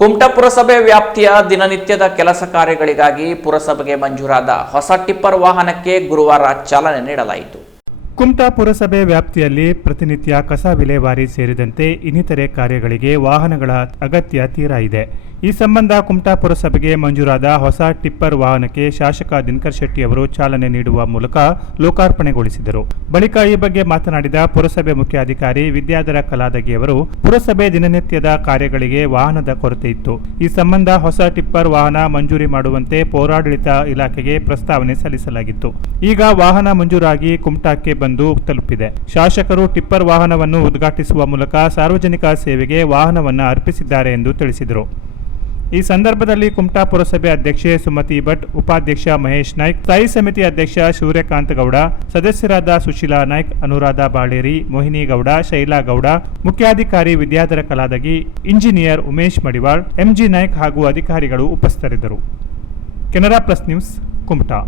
ಕುಮಟಾ ಪುರಸಭೆ ವ್ಯಾಪ್ತಿಯ ದಿನನಿತ್ಯದ ಕೆಲಸ ಕಾರ್ಯಗಳಿಗಾಗಿ ಪುರಸಭೆಗೆ ಮಂಜೂರಾದ ಹೊಸ ಟಿಪ್ಪರ್ ವಾಹನಕ್ಕೆ ಗುರುವಾರ ಚಾಲನೆ ನೀಡಲಾಯಿತು. ಕುಮಟಾ ಪುರಸಭೆ ವ್ಯಾಪ್ತಿಯಲ್ಲಿ ಪ್ರತಿನಿತ್ಯ ಕಸ ವಿಲೇವಾರಿ ಸೇರಿದಂತೆ ಇನ್ನಿತರೆ ಕಾರ್ಯಗಳಿಗೆ ವಾಹನಗಳ ಅಗತ್ಯ ತೀರ ಇದೆ. ಈ ಸಂಬಂಧ ಕುಮಟಾ ಪುರಸಭೆಗೆ ಮಂಜೂರಾದ ಹೊಸ ಟಿಪ್ಪರ್ ವಾಹನಕ್ಕೆ ಶಾಸಕ ದಿನಕರ್ ಶೆಟ್ಟಿ ಅವರು ಚಾಲನೆ ನೀಡುವ ಮೂಲಕ ಲೋಕಾರ್ಪಣೆಗೊಳಿಸಿದರು. ಬಳಿಕ ಈ ಬಗ್ಗೆ ಮಾತನಾಡಿದ ಪುರಸಭೆ ಮುಖ್ಯಾಧಿಕಾರಿ ವಿದ್ಯಾಧರ ಕಲಾದಗಿ ಅವರು, ಪುರಸಭೆ ದಿನನಿತ್ಯದ ಕಾರ್ಯಗಳಿಗೆ ವಾಹನದ ಕೊರತೆ ಇತ್ತು. ಈ ಸಂಬಂಧ ಹೊಸ ಟಿಪ್ಪರ್ ವಾಹನ ಮಂಜೂರಿ ಮಾಡುವಂತೆ ಪೌರಾಡಳಿತ ಇಲಾಖೆಗೆ ಪ್ರಸ್ತಾವನೆ ಸಲ್ಲಿಸಲಾಗಿತ್ತು. ಈಗ ವಾಹನ ಮಂಜೂರಾಗಿ ಕುಮಟಾಕ್ಕೆ ಬಂದು ತಲುಪಿದೆ. ಶಾಸಕರು ಟಿಪ್ಪರ್ ವಾಹನವನ್ನು ಉದ್ಘಾಟಿಸುವ ಮೂಲಕ ಸಾರ್ವಜನಿಕ ಸೇವೆಗೆ ವಾಹನವನ್ನು ಅರ್ಪಿಸಿದ್ದಾರೆ ಎಂದು ತಿಳಿಸಿದರು. ಈ ಸಂದರ್ಭದಲ್ಲಿ ಕುಮಟಾ ಪುರಸಭೆ ಅಧ್ಯಕ್ಷೆ ಸುಮತಿ ಭಟ್, ಉಪಾಧ್ಯಕ್ಷ ಮಹೇಶ್ ನಾಯ್ಕ್, ಸ್ಥಾಯಿ ಸಮಿತಿ ಅಧ್ಯಕ್ಷ ಸೂರ್ಯಕಾಂತ್ ಗೌಡ, ಸದಸ್ಯರಾದ ಸುಶೀಲಾ ನಾಯ್ಕ್, ಅನುರಾಧ ಬಾಳೇರಿ, ಮೋಹಿನಿ ಗೌಡ, ಶೈಲಾ ಗೌಡ, ಮುಖ್ಯಾಧಿಕಾರಿ ವಿದ್ಯಾಧರ ಕಲಾದಗಿ, ಇಂಜಿನಿಯರ್ ಉಮೇಶ್ ಮಡಿವಾಳ್, ಎಂಜಿ ನಾಯ್ಕ್ ಹಾಗೂ ಅಧಿಕಾರಿಗಳು ಉಪಸ್ಥಿತರಿದ್ದರು. Canara plus news, Kumta.